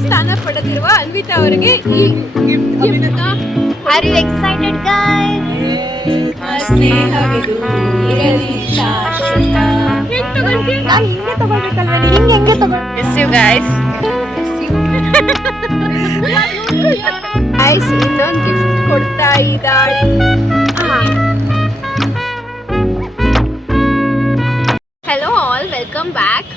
ಸ್ಥಾನ ಪಡೆದಿರುವ ಅನ್ವಿತಾ ಅವರಿಗೆ ಈ gift. Are you excited, guys? ಸ್ನೇಹವಿದು ಇರಲಿ ಶಾಶ್ವತ. ನಾನು ಹಿಂಗೆ ತಗೊಳ್ಬೇಕಲ್ವ? ಹಿಂಗೆ ತಗೊಳ್ಬೇಕು. Miss you guys. Guys, ಇನ್ನೊಂದು ಗಿಫ್ಟ್ ಕೊಡ್ತಾ ಇದ್ದಾಳೆ. Hello all, welcome back.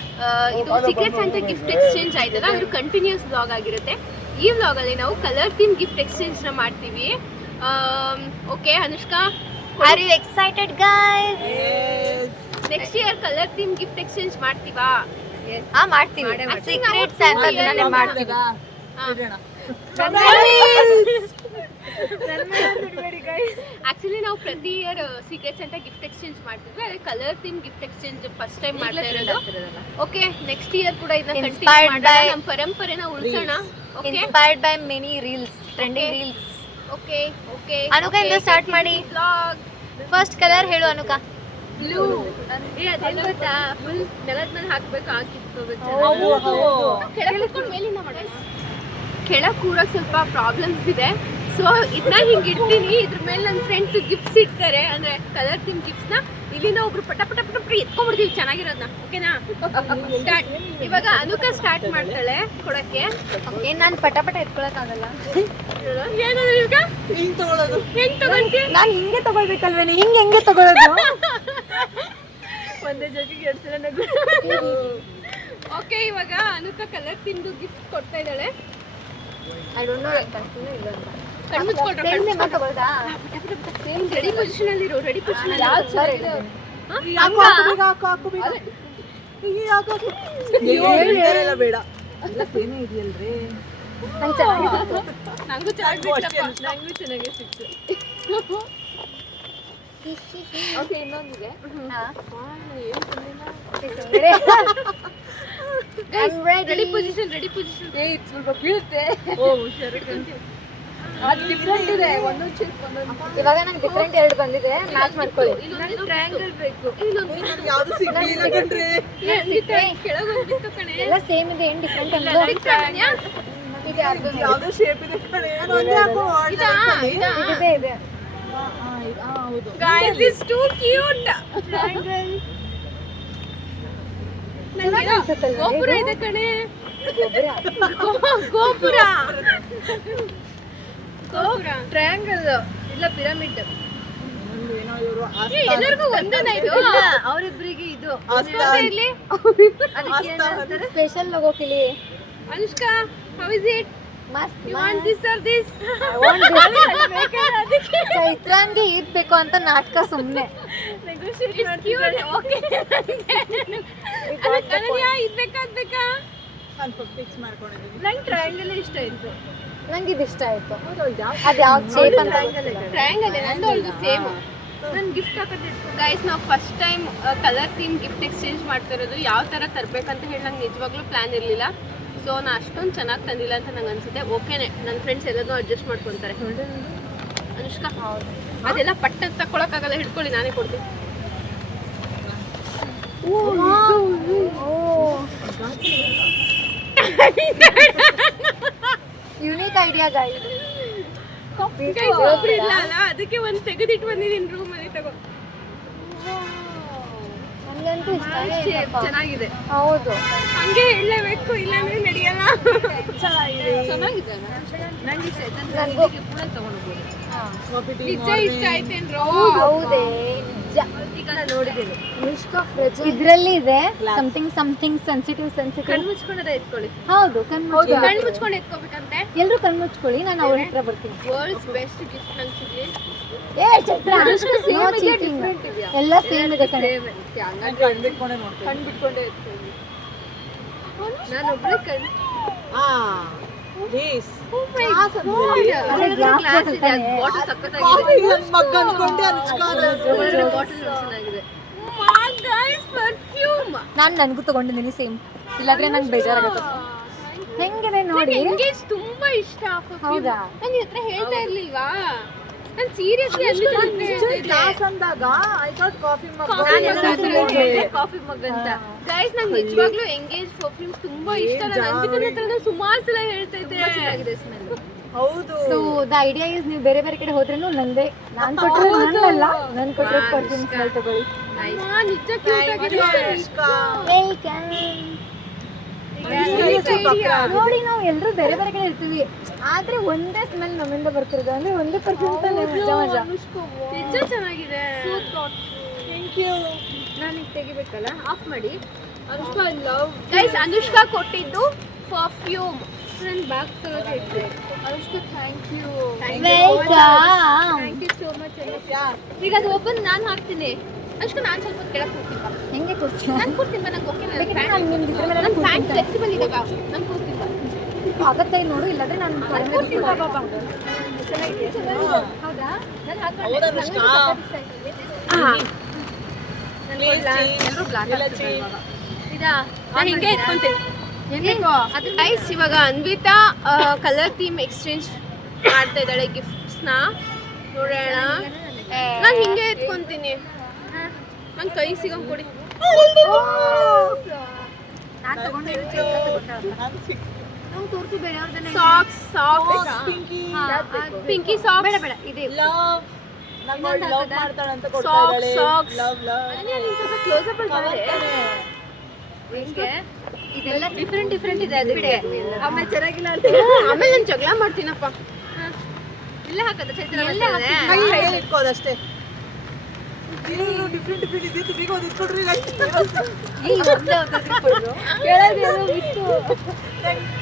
ಇದು ಸೀಕ್ರೆಟ್ ಸ್ಯಾಂಟಾ ಗಿಫ್ಟ್ ಎಕ್ಸ್ಚೇಂಜ್ ಆಯ್ತಲ್ಲ, ಅದು ಕಂಟಿನ್ಯೂಸ್ ವ್ಲಾಗ್ ಆಗಿರುತ್ತೆ. ಈ ವ್ಲಾಗ್ ಅಲ್ಲಿ ನಾವು ಕಲರ್ ಥೀಮ್ ಗಿಫ್ಟ್ ಎಕ್ಸ್ಚೇಂಜ್ ನ ಮಾಡ್ತೀವಿ. Okay Anushka, Are you excited, guys? Next year colour theme gift exchange ಮಾಡ್ತೀವಾ? ಮಾಡ್ತೀವಿ. ಸೀಕ್ರೆಟ್ ಸ್ಯಾಂಟಾ ಮಾಡ್ತೀವಿ. ಆಕ್ಚುಲಿ ನಾವು ಪ್ರತಿ year secret Santa gift exchange ಮಾಡ್ತೀವಿ. ಅದೇ colour theme gift exchange first time ಮಾಡ್ತಾ ಇರೋದು. ಓಕೆ, ನೆಕ್ಸ್ಟ್ ಇಯರ್ ಕೂಡ ಇದನ್ನ ಕಂಟಿನ್ಯೂ ಮಾಡೋಣ, ನಮ್ಮ ಪರಂಪರೆನ ಉಳಿಸೋಣ. Okay, Inspired by many reels, trending reels. Okay okay. Anuka ಇಂದ ಸ್ಟಾರ್ಟ್ ಮಾಡಿ. ವ್ಲಾಗ್ ಫಸ್ಟ್ ಕಲರ್ ಹೇಳು ಅನುಕಾ. ಬ್ಲೂ. ಅದೇನ್ ಗೊತ್ತಾ, ಫುಲ್ ನೆಲದ ಮೇಲೆ ಹಾಕ್ಬೇಕು, ಹಾಕಿಟ್ಕೋಬೇಕು. ಕೆಳಗೆ ಕುತ್ಕೊಂಡು ಮೇಲಿಂದ ಮಾಡಿ. ಕೆಳಗೆ ಕೂರಕ್ಕೆ ಸ್ವಲ್ಪ ಪ್ರಾಬ್ಲಮ್ಸ್ ಇದೆ, ಸೊ ಇದನ್ನ ಹಿಂಗೆ ಇಡ್ತೀನಿ. ಇದ್ರ ಮೇಲೆ ನನ್ನ ಫ್ರೆಂಡ್ಸ್ ಗಿಫ್ಟ್ಸ್ ಇಡ್ತಾರೆ, ಅಂದ್ರೆ ಕಲರ್ ಥೀಮ್ ಗಿಫ್ಟ್ಸ್ನ. ಇಲ್ಲಿಂದ ಒಬ್ರು ಪಟ ಪಟ ಪಟ ಪಟ ಎತ್ಕೊಂಡ್ಬಿಡ್ತೀವಿ ಚೆನ್ನಾಗಿರೋದನ್ನ. ಓಕೆನಾ? ಸ್ಟಾರ್ಟ್. ಇವಾಗ ಅನುಕಾ ಸ್ಟಾರ್ಟ್ ಮಾಡ್ತಾಳೆ ಕೊಡಕ್ಕೆ. ಏನ್ ನಾನು ಪಟ ಎತ್ಕೊಳಕ್ಕಾಗಲ್ಲ. ಏನಂದ್ರೆ ಈಗ ಹೆಂಗ್ ತಗೊಂತೀವಿ? ನಾನು ಹಿಂಗೆ ತಗೊಳ್ಬೇಕಲ್ವೇನೆ? ಹೆಂಗೆ ತಗೊಳ್ಳೋದು? ಒಂದೇ ಜೊತೆಗೆ ಎಡ್ಸಲ. ಓಕೆ, ಇವಾಗ ಅನುಕಾ ಕಲರ್ ಥೀಮ್ದು ಗಿಫ್ಟ್ ಕೊಡ್ತಾ ಇದ್ದಾಳೆ. I don't know. Ready position ಅಲ್ಲಿ ಇರೋ. ರೆಡಿ ಪೊಸಿಷನ್ ಬೇಡ, ಎಲ್ಲ ಸೇಮೇ ಇದೆಯಲ್ರಿ. ನಂಗೂ ಚೆನ್ನಾಗಿ ಸಿಕ್ತು. ಓಕೆ, ಇನ್ನೊಂದಿದೆ. Ready position. ಸ್ವಲ್ಪ ಬೀಳುತ್ತೆ. ಡಿಫ್ರೆಂಟ್ ಇದೆ, ಒಂದೊಂದು ಶೇಪ್ ಒಂದೊಂದು. ಇವಾಗ ನಂಗೆ ಡಿಫ್ರೆಂಟ್ ಎರಡು ಬಂದಿದೆ, ಮ್ಯಾಚ್ ಮಾಡ್ಕೊಳ್ಳಿ. ಇಲ್ಲೊಂದು ಟ್ರಯಾಂಗಲ್ ಬೇಕು. ಯಾವ್ದು ಸಿಗ್ಲಿಲ್ಲ ಕಣ್ರಿ. ಕೆಳಗೊಂದಿತ್ತು ಕಣೆ. ಎಲ್ಲ ಸೇಮ್ ಇದೆ, ಏನ್ ಡಿಫ್ರೆಂಟ್ ಅಂದ್ರೆ ಇದು ಯಾವ್ದೋ ಶೇಪ್ ಇದೆ ಕಣೆ. ಇದೆ. ಹೌದು. Guys, it's too cute. Triangle. ಗೋಪುರ ಇದೆ ಕಣೆ. ಗೋಪುರ. ಟ್ರಯಾಂಗಲ್ ಇಲ್ಲ ಪಿರಮಿಡ್. ಎಲ್ಲರಿಗೂ ಒಂದೇನ ಇದು? ಅವರಿಬ್ಬರಿಗೆ ಇದು ಇಲ್ಲಿ ಸ್ಪೆಷಲ್ ಲಗೋಕಿಲಿ. Anushka, how is it? ಮಸ್ತ್. You want this or this? ಚೈತ್ರಾನ್ಗೆ ಈದ್ ಬೇಕು ಅಂತ ನಾಟಕ ಸುಮ್ಮನೆ. ಓಕೆ, ಇದ್ಬೇಕಾ? ಫಿಕ್ಸ್ ಮಾಡ್ಕೊಂಡಿದ್ದೀನಿ. ನಂಗೆ ಟ್ರಯಾಂಗಲ್ ಇಷ್ಟ ಆಯ್ತು. ನಂಗೆ ಇದು ಇಷ್ಟ ಆಯ್ತು. ಅದು ಯಾವ್ದು ಶೇಪ್ ಅಂತ ಟ್ರಯಾಂಗಲ್ ನಂದು ಅವ್ಳದು ಸೇಮ್. ನಾನು ಗಿಫ್ಟ್ ಹಾಕೋದಿತ್ತು. ಗೈಸ್, ನಾವು first time colour theme gift exchange ಮಾಡ್ತಾ ಇರೋದು. ಯಾವ ಥರ ತರಬೇಕಂತ ಹೇಳಿ ನಂಗೆ ನಿಜವಾಗ್ಲೂ ಪ್ಲ್ಯಾನ್ ಇರಲಿಲ್ಲ. ಸೊ ನಾನು ಅಷ್ಟೊಂದು ಚೆನ್ನಾಗಿ ತಂದಿಲ್ಲ ಅಂತ ನಂಗೆ ಅನ್ಸುತ್ತೆ. ಓಕೆನೆ, ನನ್ನ ಫ್ರೆಂಡ್ಸ್ ಎಲ್ಲದೂ ಅಡ್ಜಸ್ಟ್ ಮಾಡ್ಕೊತಾರೆ. ಅನುಷ್ಕಾ, ಅದೆಲ್ಲ ಪಟ್ಟ ತಗೊಳಕ್ಕಾಗಲ್ಲ, ಹಿಡ್ಕೊಳ್ಳಿ, ನಾನೇ ಕೊಡ್ತೀನಿ. Unique idea guys. ಒಬ್ರು ಇಲ್ಲ ಅಲ್ಲ, ಅದಕ್ಕೆ ಒಂದು ತೆಗೆದಿಟ್ಟು ಬಂದಿದ್ದೀನಿ ರೂಮಲ್ಲಿ. ತಗೋ, ನನಗಂತೂ ಇಷ್ಟ. ಚೆನ್ನಾಗಿದೆ. ಹೌದು, ಹಂಗೆ ಹೇಳಲೇಬೇಕು, ಇಲ್ಲಾಂದ್ರೆ ನಡೆಯಲ್ಲ. ಚೆನ್ನಾಗಿದೆ. ನಂಗೆ ಇಷ್ಟ ಆಯ್ತು. ನನಗೂ ಕೂಡ ತಗೊಂಡ್ಬೋದು. ನಿಜ ಇಷ್ಟ ಆಯ್ತೇನ್ರೋ? ಹೌದೇ, ನಿಜ. ಈಗ ನಾನು ನೋಡಿದ್ದೀನಿ. ಇದ್ರಲ್ಲಿ ಇದೆ ಸಮಥಿಂಗ್ ಸೆನ್ಸಿಟಿವ್. ಕಣ್ಣು ಮುಚ್ಕೊಂಡ್ರೆ ಎತ್ಕೊಳ್ಳಿ. ಹೌದು, ಕಣ್ಣು ಮುಚ್ಕೊಂಡು ಎತ್ಕೋಬೇಕಂತೆ. ಎಲ್ರು ಕಣ್ಣು ಮುಚ್ಕೊಳ್ಳಿ, ನಾನು ಅವ್ರ ಹತ್ರ ಬರ್ತೀನಿ. ವರ್ಲ್ಡ್ಸ್ ಬೆಸ್ಟ್ ಗಿಫ್ಟ್ ನಂಗೆ ಸಿಗ್ಲಿ. ಎಲ್ಲ ಸೇಮ್ ಇದೆ ಕಣೆ. ಕಣ್ ಬಿಟ್ಕೊಂಡೆ ನೋಡ್ತೀನಿ. ಕಣ್ಣು ಬಿಟ್ಕೊಂಡೆ ಎತ್ಕೊಳ್ಳಿ. ನಾನು ಒಬ್ಬಳೆ ಕಣ್ಣು. Yes. Oh my God. Glass ಇದೆ, ಅದು ಬಾಟಲ್ ಸಕ್ಕತ್ತಾಗಿದೆ. ಮಗ್ ಅನ್ಕೊಂಡೆ ಅನುಷ್ಕಾನ. ಬಾಟಲ್ ಚೆನ್ನಾಗಿದೆ. My guys, perfume. ನಾನು ನನಗೂ ತಗೊಂಡಿದ್ದೀನಿ ಸೇಮ್. ಇಲ್ಲಾಂದ್ರೆ ನಂಗೆ ಬೇಜಾರಾಗುತ್ತೆ. ಹೆಂಗಿದೆ ನೋಡಿ. ಎಂಗೇಜ್ ತುಂಬಾ ಇಷ್ಟ. ಹೌದಾ? ನಾನು ಹತ್ರ ಹೇಳ್ತಾ ಇರ್ಲಿಲ್ವಾ? ನಾನು ಸೀರಿಯಸ್ಲಿ ಗ್ಲಾಸ್ ಅಂದಾಗ I thought coffee mug coffee mug ಅಂತ ಗೈಸ್ ನಂಗೆ ನಿಜವಾಗ್ಲೂ ಎಂಗೇಜ್ ಪರ್ಫ್ಯೂಮ್ಸ್ ತುಂಬಾ ಇಷ್ಟ. ನಾನು ಅನ್ಬಿಟ್ಟು ಹತ್ರ ಸುಮಾರು ಸಲ ಹೇಳ್ತಾ ಇದ್ದೆ ಸ್ಮೆಲ್. ಹೌದು. ಸೊ ದ ಐಡಿಯಾ ಇಸ್ ನೀವು ಬೇರೆ ಬೇರೆ ಕಡೆ ಹೋದ್ರೇನು ನಂದೇ ನಾನು ಕೊಟ್ಟರೆ ನನ್ನಲ್ಲ ನಾನು ಕೊಟ್ಟರೆ ಪರ್ಫ್ಯೂಮ್ ಸ್ಮೆಲ್ ತಗೊಳ್ಳಿ. ನಿಜ ಕ್ಯೂಟ್ ಆಗಿದೆ. ನೋಡಿ ನಾವು ಎಲ್ಲರೂ ಬೇರೆ ಬೇರೆ ಕಡೆ ಇರ್ತೀವಿ ಆದ್ರೆ ಒಂದೇ ಸ್ಮೆಲ್ ನಮ್ಮಿಂದ ಬರ್ತಿರೋದು ಅಂದ್ರೆ ಒಂದೇ ಪರ್ಫ್ಯೂಮ್ ತಾನೇ ಮಜಾ ಮಜಾ. ನಿಜ ಚೆನ್ನಾಗಿದೆ. Thank you. ನಾನು ಈಗ ತೆಗಿಬೇಕಲ್ಲ ಆಫ್ ಮಾಡಿ. ಅನುಷ್ಕಾ ಲವ್ ಗೈಸ್ ಅನುಷ್ಕಾ ಕೊಟ್ಟಿದ್ದು ಪರ್ಫ್ಯೂಮ್ ನನ್ನ ಬ್ಯಾಗ್ ತಗೋತಾ ಇದ್ದೆ. Anushka thank you. Thank you so much Anushka. ಈಗ ಅದು ಓಪನ್ ನಾನು ಹಾಕ್ತೀನಿ. ಅನುಷ್ಕಾ ನಾನು ಸ್ವಲ್ಪ ಕೆಳಗೆ ಹೋಗ್ತೀನಿ. ಹೆಂಗೆ ಕೊಡ್ತೀನಿ ನಾನು ಕೊಡ್ತೀನಿ ನಂಗೆ ಓಕೆ. ನಾನು ನಿಮ್ದು ಇದ್ರ ಮೇಲೆ ನನ್ನ ಪ್ಯಾಂಟ್ ಫ್ಲೆಕ್ಸಿಬಲ್ ಇದೆ ಬಾ. ನಾನು ಕೊಡ್ತೀನಿ ಆಗತ್ತೆ ನೋಡು ಇಲ್ಲಾಂದ್ರೆ ನಾನು ಕೊಡ್ತೀನಿ ಬಾ ಬಾ ಬಾ. ಹೌದಾ ನಾನು ಹಾಕೊಂಡೆ. ಎಲ್ಲರೂ ಬ್ಲಾಕ್ ಇದಾ ನಾನು ಹಿಂಗೆ ಇಟ್ಕೊಂತೀನಿ. ಗೈಸ್ ಇವಾಗ ಅನ್ವಿತಾ ಕಲರ್ ಥೀಮ್ ಎಕ್ಸ್ಚೇಂಜ್ ಮಾಡ್ತಾ ಇದ್ದಾಳೆ ಗಿಫ್ಟ್ಸ್ನ ನೋಡೋಣ. ನಾನು ಹಿಂಗೆ ಎತ್ಕೊಂತೀನಿ. ನಂಗೆ ಕೈ ಸಿಗಂಗೆ ಕೊಡಿ. ನಾನು ತಗೊಂಡಿರೋದು ನಂಗೆ ತೋರಿಸು ಬೇರೆ ಅವ್ರದನ್ನ ಸಾಕ್ಸ್ ಸಾಕ್ಸ್ ಪಿಂಕಿ ಸಾಕ್ಸ್ ಬೇಡ ಬೇಡ ಇದೆ ಲವ್ ನಾನು ಲವ್ ಮಾಡ್ತಾಳೆ ಅಂತ ಕೊಡ್ತಾ ಸಾಕ್ಸ್ ಇದ್ದಾಳೆ. ಸಾಕ್ಸ್ ಲವ್ ಲವ್ ನೀನು ಸ್ವಲ್ಪ ಕ್ಲೋಸ್ ಅಪ್ ಮಾಡಿ. ಹಿಂಗೆ ಇದೆಲ್ಲ ಡಿಫ್ರೆಂಟ್ ಡಿಫ್ರೆಂಟ್ ಇದೆ ಅದಕ್ಕೆ. ಆಮೇಲೆ ಚೆನ್ನಾಗಿಲ್ಲ ಅಂತ ಆಮೇಲೆ ನಾನು ಜಗಳ ಮಾಡ್ತೀನಪ್ಪ. ಇಲ್ಲ ಹಾಕದ ಚೈತ್ರ ಕೈ ಕೈಯಲ್ಲಿ ಇಟ್ಕೋದಷ್ಟೇ. ಇದು ಡಿಫ್ರೆಂಟ್ ಡಿಫ್ರೆಂಟ್ ಇದ್ದಿದ್ದು ಬೇಗ ಓದಿಸ್ಕೊಡ್ರಿ.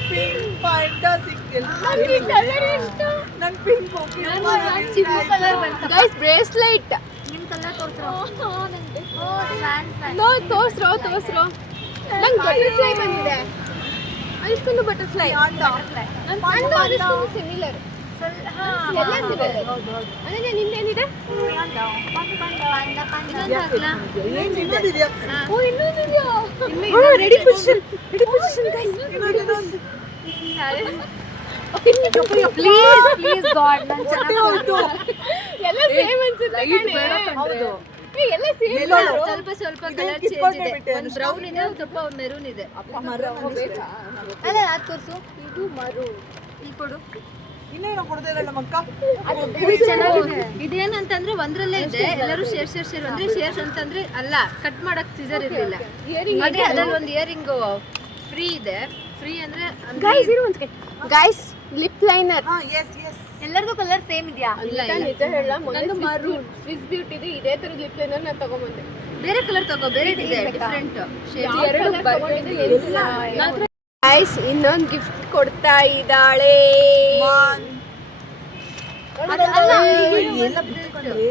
ಪಿಂಕ್ ಪಾಯಿಂಟ್ ಸಿಕ್ಕಿಲ್ಲ. ನಂಗೆ ಪಿಂಕ್ ಗೈಸ್ ಬ್ರೇಸ್ಲೈಟ್ ನಿಮ್ಮ ಕಲರ್ ತೋರಿಸ್ರೋ ನೋ ತೋರ್ಸ್ರೋ ತೋರ್ಸ್ರೋ. ನಂಗೆ ಬಟರ್ಫ್ಲೈ ಬಂದಿದೆ. ಅಷ್ಟೊಂದು ಬಟರ್ಫ್ಲೈ ನಂದು ಅದಷ್ಟೊಂದು ಸಿಮಿಲರ್. ಎಲ್ಲ ಸಿಮಿಲರ್ ಅಂದ್ರೆ ನಿಂದೇನಿದೆ? ಇನ್ನೊಂದಿದೆಯಾ? ಓ ಇನ್ನೊಂದಿದೆಯಾ? Ready position ready position guys. Please please god ನಾನು ಚೆನ್ನಾಗಿ ಎಲ್ಲ ಸೇಮ್ ಅನ್ಸುತ್ತೆ ಕಣೆ. ಹೌದು. ಏ ಎಲ್ಲ ಸೇಮ್ ಎಲ್ಲೋ ಸ್ವಲ್ಪ ಸ್ವಲ್ಪ ಇದನ್ನ ಕಲರ್ ಚೇಂಜ್ ಕಿತ್ಕೊಂಡೇ ಇದೆ. ಬಿಟ್ಟೆ ಒಂದು ಬ್ರೌನ್ ಇದೆ ಒಂದು ಸ್ವಲ್ಪ ಮೆರೂನ್ ಇದೆ. ಅಲ್ಲ ಅದು ತೋರಿಸು ಇದು ಮರೂನ್. ಇಲ್ಲಿ ಕೊಡು ಇನ್ನೇನೋ ಕೊಡ್ತಾ ಇದ್ದಾಳೆ ನಮ್ಮಕ್ಕ. ಇದು ಚೆನ್ನಾಗಿದೆ ಇದೇನಂತಂದ್ರೆ ಒಂದ್ರಲ್ಲೇ ಇದೆ. ಎಲ್ಲರೂ ಶೇರ್ ಶೇರ್ ಶೇರ್ ಅಂದ್ರೆ ಶೇರ್ಸ್ ಅಂತಂದ್ರೆ ಅಲ್ಲ ಕಟ್ ಮಾಡಕ್ ಸಿಸರ್ ಇರ್ಲಿಲ್ಲ. ಅದೇ ಅದ್ರಲ್ಲಿ ಒಂದು ಇಯರಿಂಗ್ ಫ್ರೀ ಇದೆ. ಫ್ರೀ ಅಂದ್ರೆ guys lip liner. Yes yes. ಎಲ್ಲರಿಗೂ ಕಲರ್ ಸೇಮ್ ಇದೆಯಾ? ನಿಜ ಹೇಳ ನಂದು ಮರೂನ್ ಸ್ವಿಸ್ ಬ್ಯೂಟಿ ಇದೆ. ಇದೇ ತರ ಲಿಪ್ ಲೈನರ್ ನಾನು ತಗೊಂಡ್ಬಂದೆ. ಬೇರೆ ಕಲರ್ ತಗೋ ಬೇರೆ ಇದೆ ಡಿಫರೆಂಟ್ ಶೇಡ್. ಗೈಸ್ ಇನ್ನೊಂದು ಗಿಫ್ಟ್ ಕೊಡ್ತಾ ಇದ್ದಾಳೆ. ಎಲ್ಲ ಬಿಟ್ಕೊಂಡ್ರಿ.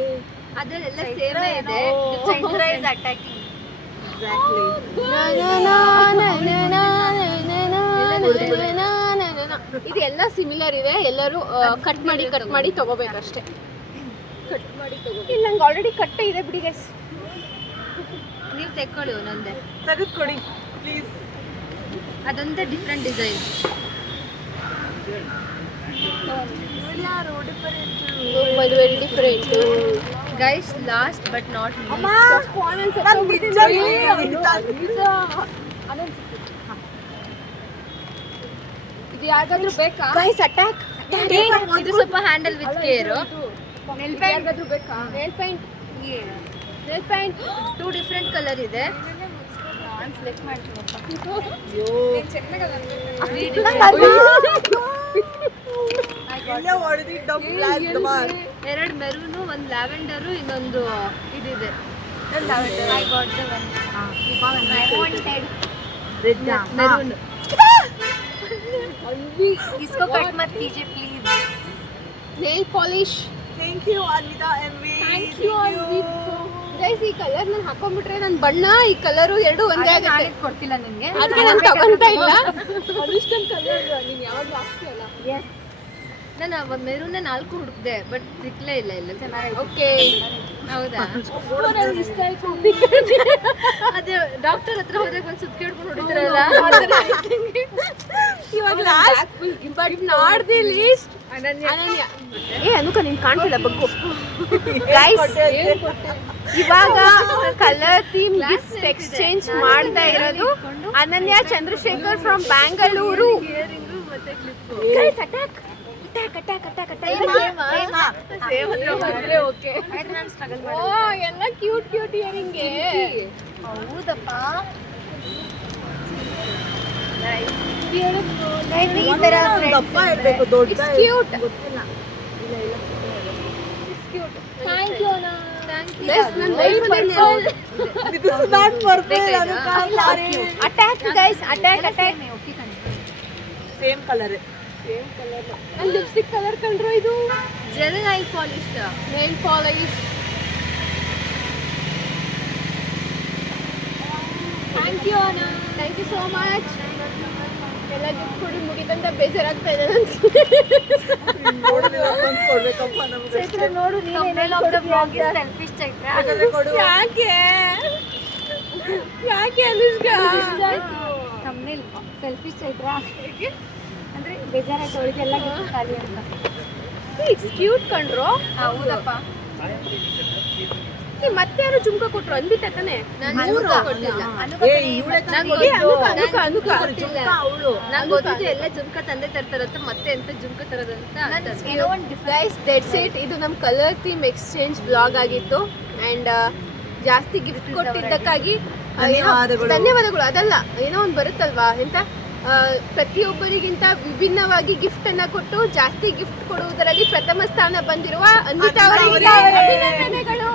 ಅದರಲ್ಲೆಲ್ಲ ಸೇಮ್ ಇದೆ. ಚೈತ್ರ ಇಸ್ ಅಟ್ಯಾಕಿಂಗ್ ಇದೆಲ್ಲ ಸಿಮಿಲರ್ ಇದೆ. ಎಲ್ಲರೂ ಕಟ್ ಮಾಡಿ ತಗೋಬೇಕಷ್ಟೇ. ಕಟ್ ಮಾಡಿ ತಗೋಬೇಕು. ಇಲ್ಲ ನಂಗೆ ಆಲ್ರೆಡಿ ಕಟ್ ಇದೆ ಬಿಡಿ ಗೈಸ್. ನೀವು ತೆಕ್ಕೊಳ್ಳಿ ಒಂದೊಂದೇ. ತೆಗೆದುಕೊಡಿ ಪ್ಲೀಸ್. ಅದೊಂದೇ ಡಿಫ್ರೆಂಟ್ ಡಿಸೈನ್. ಯಾರು different. Very different guys. Last but not ಇದು ಯಾರಿಗಾದ್ರೂ ಬೇಕಾ ಗೈಸ್? ಅಟ್ಯಾಕ್. ಇದು ಸ್ವಲ್ಪ ಹ್ಯಾಂಡಲ್ ವಿತ್ ಕೇರ್. ನೆಲ್ ಪೇಂಟ್ ಬೇಕಾ? ನೆಲ್ ಪೇಂಟ್ ನೆಲ್ ಪೇಂಟ್ 2 ಡಿಫರೆಂಟ್ ಕಲರ್ ಇದೆ. ನಾನು ಸೆಲೆಕ್ಟ್ ಮಾಡ್ತೀನಪ್ಪ. ಎಲ್ಲ ಹೊಡೆದಿಟ್ಟು ಬ್ಲಾಕ್ ಮಾರ್. 2 ಮೆರೂನ್ ಒಂದು ಲ್ಯಾವೆಂಡರು ಇನ್ನೊಂದು ಇದಿದೆ I got the one. I wanted. Maroon. इसको कट मत कीजिए please. Nail polish. Thank you Anvita ಎನ್ವಿ. Thank you guys. ಈ ಕಲರ್ ನಾನು ಹಾಕೊಂಡ್ಬಿಟ್ರೆ ನನ್ನ ಬಣ್ಣ ಈ ಕಲರು ಎರಡು ಒಂದೇ ಆಗುತ್ತೆ. ನಾಳೆ ಕೊಡ್ತಿಲ್ಲ ನಿಮಗೆ ಅದಕ್ಕೆ ನಾನು ತಗೊಂತ ಇಲ್ಲ. ಅದಿಷ್ಟೊಂದು ಕಲರ್ ನೀನು ಯಾವಾಗಲೂ ಹಾಕ್ತೀಯಲ್ಲ. ಎಸ್ ನಾನು ಮೆರೂನ್ 4 ಹುಡುಕ್ದೆ ಬಟ್ ಸಿಕ್ಲೇ ಇಲ್ಲ. ಇಲ್ಲ ಚೆನ್ನಾಗಿ ಓಕೆ ಹೌದಾ? ಇಷ್ಟ ಆಯ್ತು. ಅದೇ ಡಾಕ್ಟರ್ ಹತ್ರ ಹೋದಾಗ ಒಂದು ಸುತ್ತ ಕೇಳ್ಕೊಂಡು ಹೊಡಿತಾರಲ್ಲ ಇವಾಗ ಬಟ್ ನಾಟ್ ದಿ ಲೀಸ್ಟ್ ಅನನ್ಯ. ಏ ಅನುಕ ನಿನ್ ಕಾಣ್ತಿಲ್ಲ ಬಗ್ಗು. ಗೈಸ್ ಇವಾಗ ಕಲರ್ ಥೀಮ್ ಗಿಫ್ಟ್ ಎಕ್ಸ್ಚೇಂಜ್ ಮಾಡ್ತಾ ಇರೋದು Ananya Chandrashekar from Bangalore. Guys attack ಎಲ್ಲ ಕ್ಯೂಟ್ ಇಯರಿಂಗ್. ಹೌದಪ್ಪ ದಪ್ಪ ಇರ್ಬೇಕು, ದೊಡ್ಡ ಕ್ಯೂಟ್. ಥ್ಯಾಂಕ್ ಯು ಅಣ್ಣ. Attack guys, attack. Same colour. Lipstick colour ಕಂಡ್ರು ಇದು gel nail polish. Thank you ಅಣ್ಣ. Thank you so much. ಎಲ್ಲ ಗಿಫ್ಟ್ ಕೊಡಿ ಮುಗಿತಂತ ಬೇಜಾರಾಗ್ತಾ ಇದೆ ಕೊಡ್ಬೇಕಪ್ಪ ನಮ್ಗೆ. ಚೈತ್ರ ನೋಡು ಸೆಲ್ಫಿಶ್ ಚೈತ್ರ. ಯಾಕೆ ಅನುಷ್ಕಾ ಥಂಬ್ನೇಲ್ ಸೆಲ್ಫಿಶ್ ಚೈತ್ರ ಅಂದ್ರೆ ಬೇಜಾರಾಯ್ತು ಅವಳಿಗೆ ಎಲ್ಲ ಗಿಫ್ಟ್ ಖಾಲಿ ಅಂತ. ಇಟ್ಸ್ ಕ್ಯೂಟ್ ಕಂಡ್ರು. ಹೌದಪ್ಪ. ಮತ್ತೆ ಯಾರು ಜುಮ್ಕ ಕೊಟ್ರು? ಅನ್ಬಿಟ್ಟ ತಾನೆ. ಅವಳು ನಂಗೆ ಗೊತ್ತಿದ್ದು ಎಲ್ಲ ಜುಮ್ಕ ತಂದೆ ತರ್ತಾರಂತ, ಮತ್ತೆ ಎಂತ ಜುಮ್ಕ ತರೋದಂತ. Guys that's it. ಇದು ನಮ್ಮ ಕಲರ್ ಥೀಮ್ ಎಕ್ಸ್ಚೇಂಜ್ ವ್ಲಾಗ್ ಆಗಿತ್ತು. ಆ್ಯಂಡ್ ಜಾಸ್ತಿ ಗಿಫ್ಟ್ ಕೊಟ್ಟಿದ್ದಕ್ಕಾಗಿ ಧನ್ಯವಾದಗಳು. ಅದಲ್ಲ, ಏನೋ ಒಂದು ಬರುತ್ತಲ್ವಾ ಎಂತ, ಪ್ರತಿಯೊಬ್ಬರಿಗಿಂತ ವಿಭಿನ್ನವಾಗಿ ಗಿಫ್ಟ್ ಅನ್ನ ಕೊಟ್ಟು ಜಾಸ್ತಿ ಗಿಫ್ಟ್ ಕೊಡುವುದರಲ್ಲಿ ಪ್ರಥಮ ಸ್ಥಾನ ಬಂದಿರುವ ಅನ್ವಿತಾ ಅವರಿಗೆ ಅಭಿನಂದನೆಗಳು.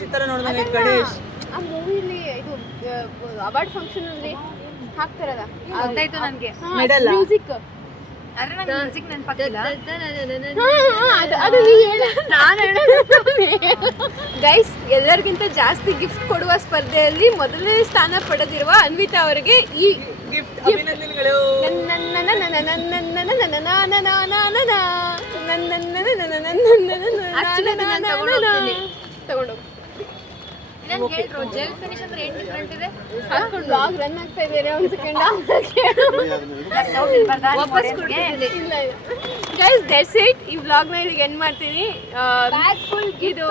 ಚಿತ್ರ ನೋಡಿದ್ರೆ ಗಣೇಶ್ ಆ ಮೂವಿಲಿ ಇದು ಅವಾರ್ಡ್ ಫಂಕ್ಷನ್ ಅಲ್ಲಿ ಹಾಕ್ತಾರಲ್ಲ, ಗೊತ್ತಾಯ್ತು ನನಗೆ. Medal music. ಆದ್ರೆ ನಂಗೆ ಮ್ಯೂಸಿಕ್ ನೆನಪಾಗ್ತಿಲ್ಲ. ಅದು ಗೈಸ್, ಎಲ್ಲರಿಗಿಂತ ಜಾಸ್ತಿ ಗಿಫ್ಟ್ ಕೊಡುವ ಸ್ಪರ್ಧೆಯಲ್ಲಿ ಮೊದಲನೇ ಸ್ಥಾನ ಪಡೆದಿರುವ ಅನ್ವಿತಾ ಅವರಿಗೆ ಈ ಗಿಫ್ಟ್ ಅಭಿನಂದನೆಗಳು. ತಗೊಂಡು ಹೇಳಿದ್ರು ಜೆಲ್ ಫಿನಿಶ್ ಅಂದ್ರೆ ಏನ್ ಡಿಫ್ರೆಂಟ್ ಇದೆ. ಹಾಕೊಂಡು ಬ್ಲಾಗ್ ರನ್ ಆಗ್ತಾ ಇದ್ದಾರೆ. ಒಂದು ಸೆಕೆಂಡ್ ವಾಪಸ್ ಕೊಡ್ತಿದ್ದೀನಿ. ಇಲ್ಲ ಗೈಸ್ ದಟ್ಸ್ ಇಟ್. ಈ ವ್ಲಾಗ್ನ ಇಲ್ಲಿಗೆ ಎಂಡ್ ಮಾಡ್ತೀನಿ. ಇದು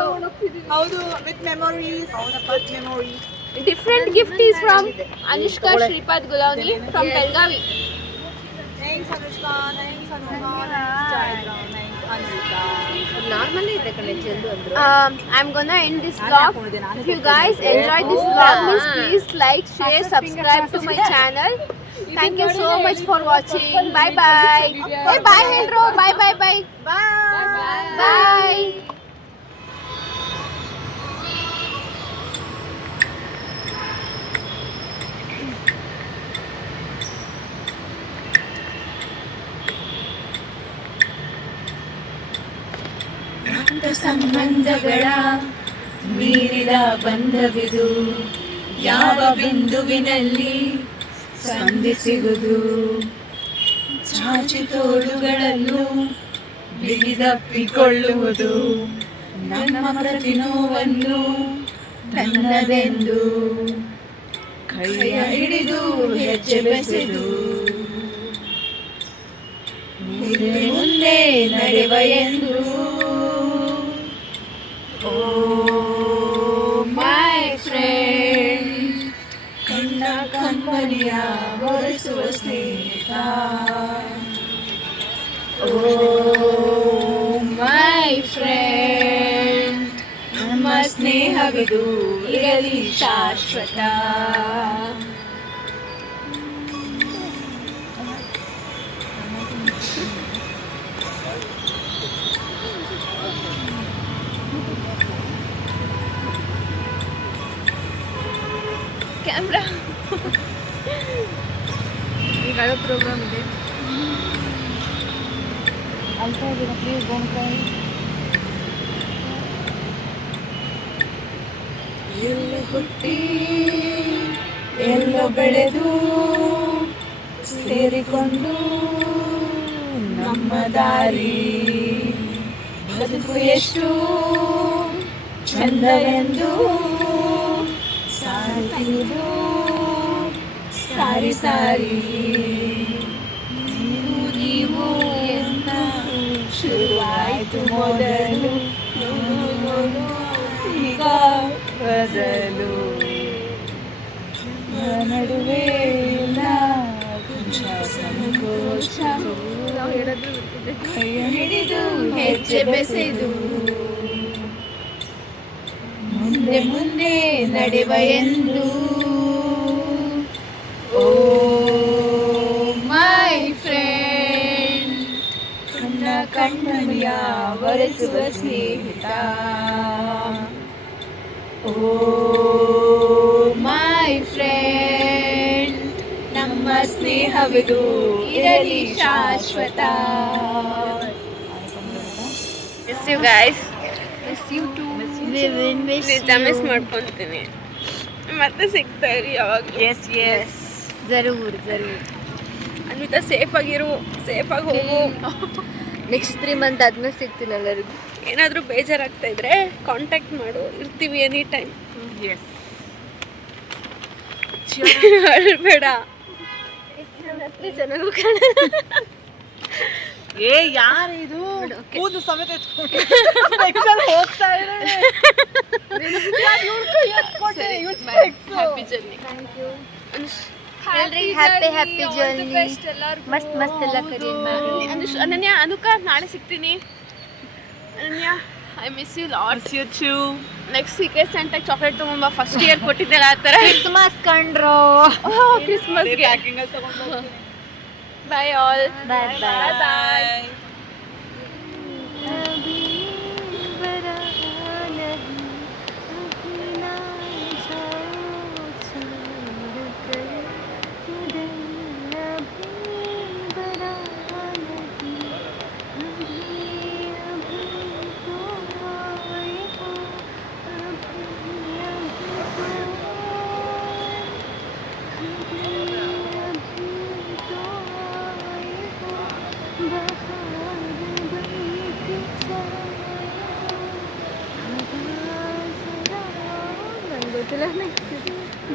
ಹೌದು, with memories. Memories. Different gift is from Anushka Shripad Gulavani from Belagavi. Thanks Anushka, thanks Anushka, thanks Chaitra, thanks Anvita. Normally ಇದೆ ಕಣೆ ಚೆಂಡು ಅಂದ್ರು. I'm gonna end this vlog. If you guys enjoyed this vlog, please like, share, subscribe to my channel. Thank you so much for watching. Bye bye. Hey bye Hendro. Bye bye bye. Bye. Bye. ಸಂಬಂಧಗಳ ಮೀರಿದ ಬಂಧವಿದು, ಯಾವ ಬಿಂದುವಿನಲ್ಲಿ ಸಂಧಿ ಸಿಗುವುದು. ಚಾಚಿ ತೋಳುಗಳನ್ನು ಬಿಗಿದಪ್ಪಿಕೊಳ್ಳುವುದು, ನಮ್ಮ ಪ್ರತಿ ನೋವನ್ನು ತನ್ನದೆಂದು ಕೈಯ ಹಿಡಿದು ಹೆಜ್ಜೆ ಬೆಸೆದು ಮುಂದೆ ನಡೆವ ಎಂದು. Oh my friend, ಕಣ್ಣ ಕಂಬನಿಯ ಒರೆಸುವ ಸ್ನೇಹಿತ. Oh my friend, ನಮ್ಮ ಸ್ನೇಹವಿದು ಇರಲಿ ಶಾಶ್ವತ. ಕ್ಯಾಮ್ರಾ ಈಗ ಅಳೋ ಪ್ರೋಗ್ರಾಮ್ ಇದೆ. ಅಳ್ತಾ ಇದ್ದೀರಾ? Please don't CRY. ಎಲ್ಲಿ ಹುಟ್ಟಿ ಎಲ್ಲೋ ಬೆಳೆದು ಸೇರಿಕೊಂಡು ನಮ್ಮ ದಾರಿ ಬದುಕು ಎಷ್ಟು ಚಂದವೆಂದು ಸಾರಿದು ಸಾರಿ ಸಾರಿ ನೀವು ಎನ್ನ ಶುರುವಾಯಿತು ಮೊದಲು ಈಗ ಬದಲು ನಡುವೆ ಇಲ್ಲ ಕೊಂಚ ಸಂಕೋಚ ಕೈಯ ಹಿಡಿದು ಹೆಜ್ಜೆ ಬೆಸೆದು ಮುಂದೆ ಮುಂದೆ ನಡೆವ ಎಂದು ಓ ಮೈ ಫ್ರೆಂಡ್ ಕಣ್ಣ ಕಣ್ಣನಿಯ ಒರೆಸುವ ಸ್ನೇಹಿತ ಓ ಮೈ ಫ್ರೆಂಡ್ ನಮ್ಮ ಸ್ನೇಹವಿದು ಇರಲಿ ಶಾಶ್ವತ. Miss you guys. Miss you too ನಿಜ ಮಿಸ್ ಮಾಡ್ಕೊತೀನಿ. ಮತ್ತೆ ಸಿಗ್ತಾ ಇರಿ ಯಾವಾಗ. ಎಸ್ ಎಸ್ ಜರೂರ್ ಜರೂರ್. ಅನ್ವಿತಾ ಸೇಫ್ ಆಗಿರು, ಸೇಫ್ ಆಗಿ ಹೋಗು. ನೆಕ್ಸ್ಟ್ 3 ಮಂತ್ ಆದ್ಮೇಲೆ ಸಿಗ್ತೀನಿ ಎಲ್ಲರಿಗೂ. ಏನಾದರೂ ಬೇಜಾರಾಗ್ತಾ ಇದ್ರೆ ಕಾಂಟ್ಯಾಕ್ಟ್ ಮಾಡು, ಇರ್ತೀವಿ ಎನಿ ಟೈಮ್. ಎಸ್ ಅಳ್ಬೇಡ. ಚೆನ್ನಾಗೂ ಕಾಣ. ಏ ಯಾರು ಇದು ಕೂದಲು ಸಮೇತ ಎತ್ಕೊಂಡು ಹೋಗ್ತಾ ಹ್ಯಾಪಿ ಜರ್ನಿ. ಥ್ಯಾಂಕ್ ಯು ಎಲ್ರಿಗೂ ಹ್ಯಾಪಿ ಜರ್ನಿ. ಮಸ್ತ್ ಮಸ್ತ್ ಎಲ್ಲ ಕರೀರಿ. ಅನನ್ಯ, ಅನುಕ ನಾಳೆ ಸಿಗ್ತೀನಿ. Ananya, I miss you lots. You too. Next secret ಸೆಂಟಾಗಿ ಚಾಕ್ಲೇಟ್ ತೊಗೊಂಬ. ಫಸ್ಟ್ ಇಯರ್ ಕೊಟ್ಟಿದ್ದೆಲ್ಲ ಆ ಥರ. ಕ್ರಿಸ್ಮಸ್ ಕಂಡ್ರೋ. ಕ್ರಿಸ್ಮಸ್ಗೆ. Bye all. Bye bye bye.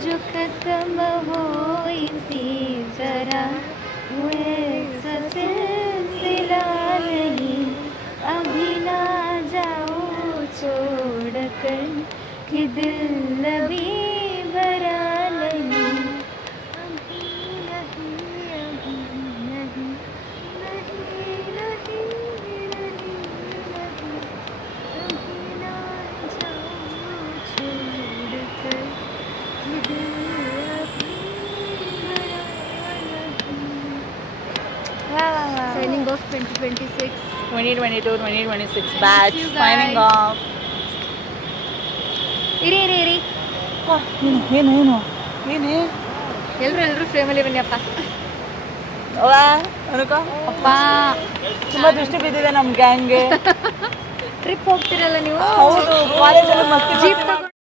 जो खत्म हो इसी जरा वैसा सिलसिला नहीं अभी ना जाओ छोड़ कर कि दिल अभी भरा नहीं अभी नहीं अभी नहीं नहीं नहीं नहीं अभी ना जाओ छोड़ कर Signing off 2026. 2022-2026 batch you, guys. signing off. ಇರಿ ಇರಿ ಇರಿ ಏನು ಏನು ಏನೇ ಎಲ್ರು ಫ್ರೇಮಲ್ಲಿ ಬನ್ನಿ ಅಪ್ಪ. ಅನುಕ ಅಪ್ಪ ತುಂಬಾ ದೃಷ್ಟಿ ಬಿದ್ದಿದೆ ನಮ್ಮ ಗ್ಯಾಂಗ್ಗೆ. ಟ್ರಿಪ್ ಹೋಗ್ತಿರಲ್ಲ ನೀವು? ಹೌದು ಕಾಲೇಜಲ್ಲಿ ಮಸ್ತಿ ಜೀಪ್ ತಗೊಂಡು